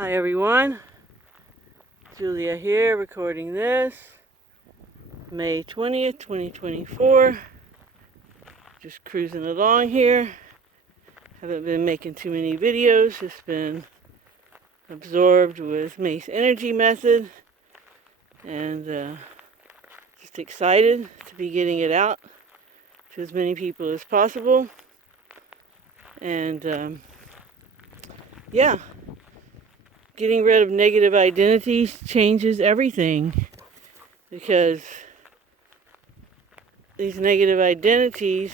Hi everyone, Julia here recording this, May 20th, 2024, just cruising along here. Haven't been making too many videos, just been absorbed with Mace Energy Method, and just excited to be getting it out to as many people as possible. And yeah. Getting rid of negative identities changes everything, because these negative identities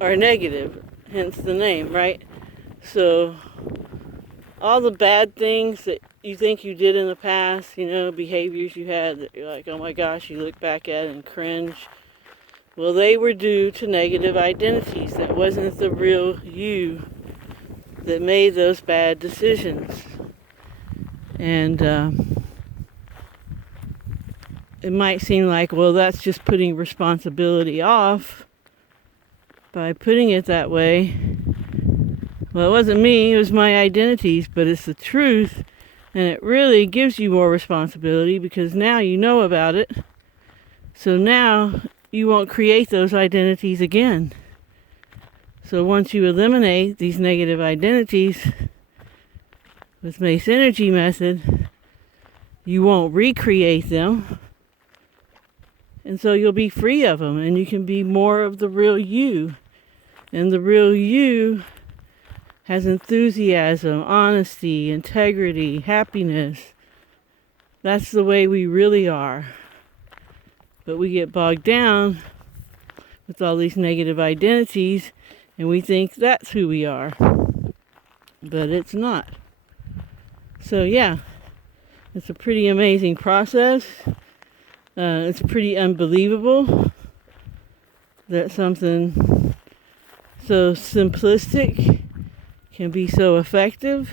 are negative, hence the name, right? So all the bad things that you think you did in the past, behaviors you had that you're like, oh my gosh, you look back at it and cringe. Well, they were due to negative identities. That wasn't the real you that made those bad decisions. And it might seem like, well, that's just putting responsibility off by putting it that way. Well, it wasn't me, it was my identities, but it's the truth, and it really gives you more responsibility because now you know about it. So now you won't create those identities again. So once you eliminate these negative identities with Mace Energy Method, you won't recreate them. And so you'll be free of them, and you can be more of the real you. And the real you has enthusiasm, honesty, integrity, happiness. That's the way we really are. But we get bogged down with all these negative identities, and we think that's who we are, but it's not. So yeah, it's a pretty amazing process. It's pretty unbelievable that something so simplistic can be so effective,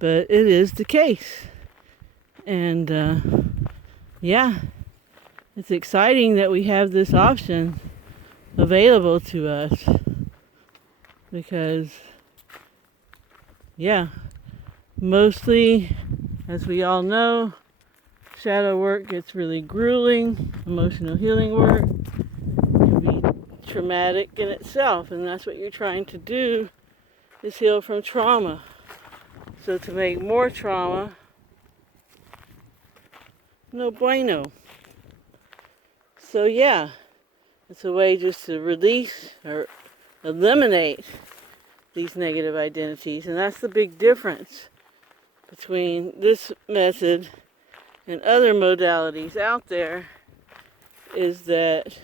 but it is the case. And yeah, it's exciting that we have this option available to us. Because, yeah, mostly, as we all know, shadow work gets really grueling. Emotional healing work can be traumatic in itself, and that's what you're trying to do, is heal from trauma. So to make more trauma, no bueno. So yeah, it's a way just to release or eliminate these negative identities. And that's the big difference between this method and other modalities out there, is that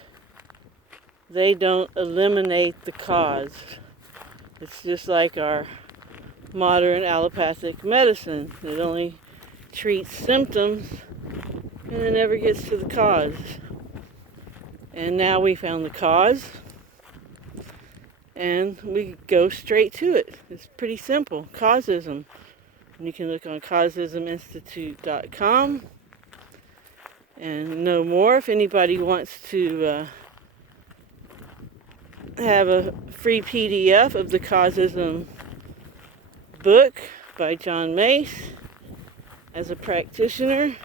they don't eliminate the cause. It's just like our modern allopathic medicine. It only treats symptoms and it never gets to the cause. And now we found the cause, and we go straight to it. It's pretty simple. Causism. And you can look on causisminstitute.com and know more. If anybody wants to have a free PDF of the Causism book by John Mace, as a practitioner,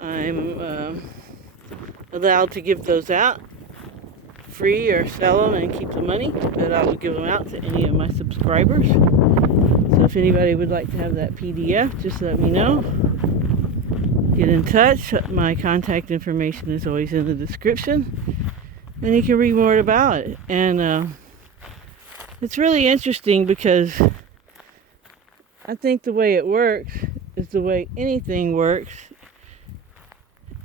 I'm allowed to give those out free or sell them and keep the money, but I will give them out to any of my subscribers. So if anybody would like to have that PDF, just let me know. Get in touch. My contact information is always in the description, and you can read more about it. And it's really interesting because I think the way it works is the way anything works,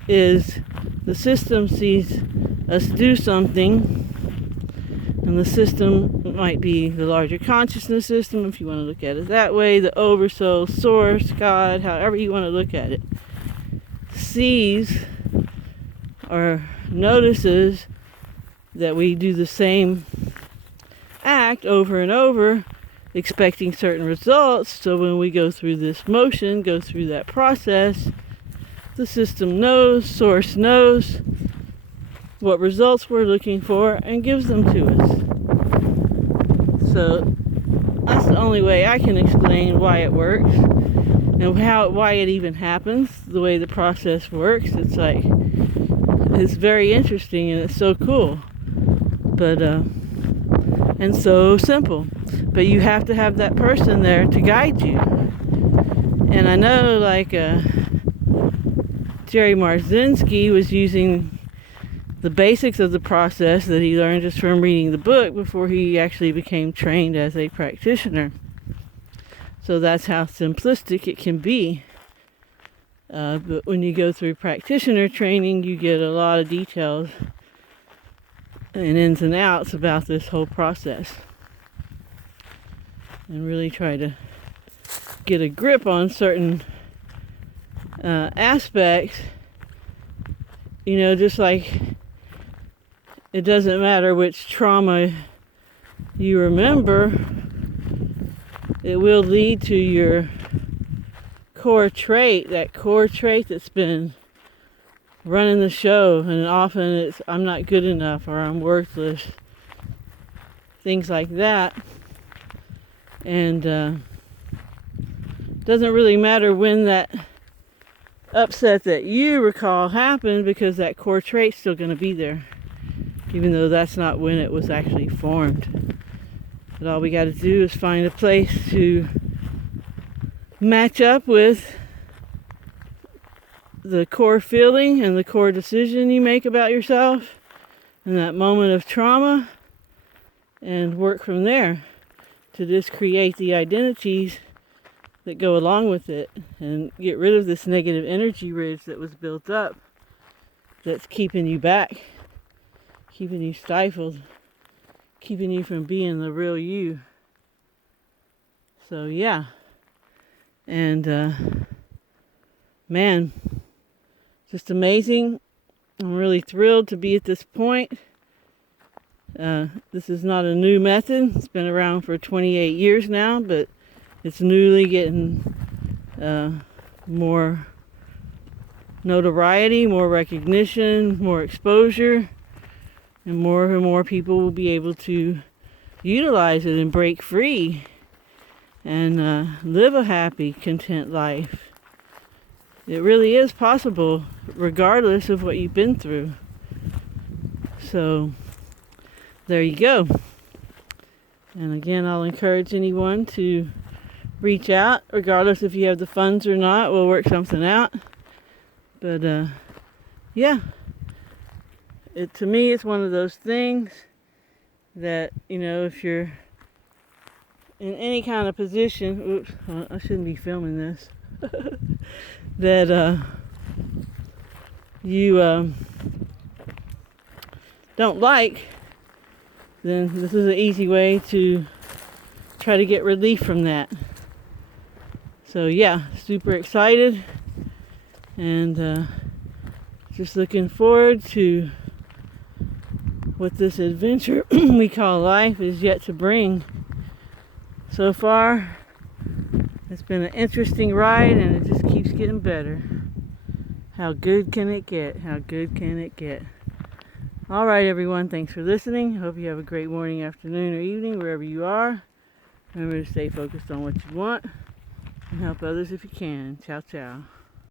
is the system sees us do something, and the system might be the larger consciousness system, if you want to look at it that way, the oversoul, source, God, however you want to look at it, sees or notices that we do the same act over and over, expecting certain results. So when we go through this motion, go through that process, the system knows, source knows what results we're looking for and gives them to us. So that's the the only way I can explain why it works and why it even happens, the way the process works. It's like, it's very interesting and it's so cool, but and so simple. But you have to have that person there to guide you. And I know, like, Jerry Marzinski was using the basics of the process that he learned just from reading the book before he actually became trained as a practitioner. So that's how simplistic it can be. But when you go through practitioner training, you get a lot of details and ins and outs about this whole process. And really try to get a grip on certain aspects. You know, just like it doesn't matter which trauma you remember, it will lead to your core trait, that core trait that's been running the show. And often it's, I'm not good enough, or I'm worthless, things like that. And doesn't really matter when that upset that you recall happened, because that core trait's still going to be there, even though that's not when it was actually formed. But all we got to do is find a place to match up with the core feeling and the core decision you make about yourself in that moment of trauma, and work from there to just create the identities that go along with it, and get rid of this negative energy ridge that was built up, that's keeping you back, keeping you stifled, keeping you from being the real you. So yeah, and man, just amazing. I'm really thrilled to be at this point. This is not a new method. It's been around for 28 years now, but it's newly getting more notoriety, more recognition, more exposure, and more people will be able to utilize it and break free and live a happy, content life. It really is possible, regardless of what you've been through. So there you go. And again, I'll encourage anyone to reach out, regardless if you have the funds or not. We'll work something out. But yeah, to me, it's one of those things that, you know, if you're in any kind of position, oops, well, I shouldn't be filming this, that you don't like, then this is an easy way to try to get relief from that. So yeah, super excited, and just looking forward to what this adventure we call life is yet to bring. So far, it's been an interesting ride, and it just keeps getting better. How good can it get? How good can it get? All right, everyone. Thanks for listening. Hope you have a great morning, afternoon, or evening, wherever you are. Remember to stay focused on what you want and help others if you can. Ciao, ciao.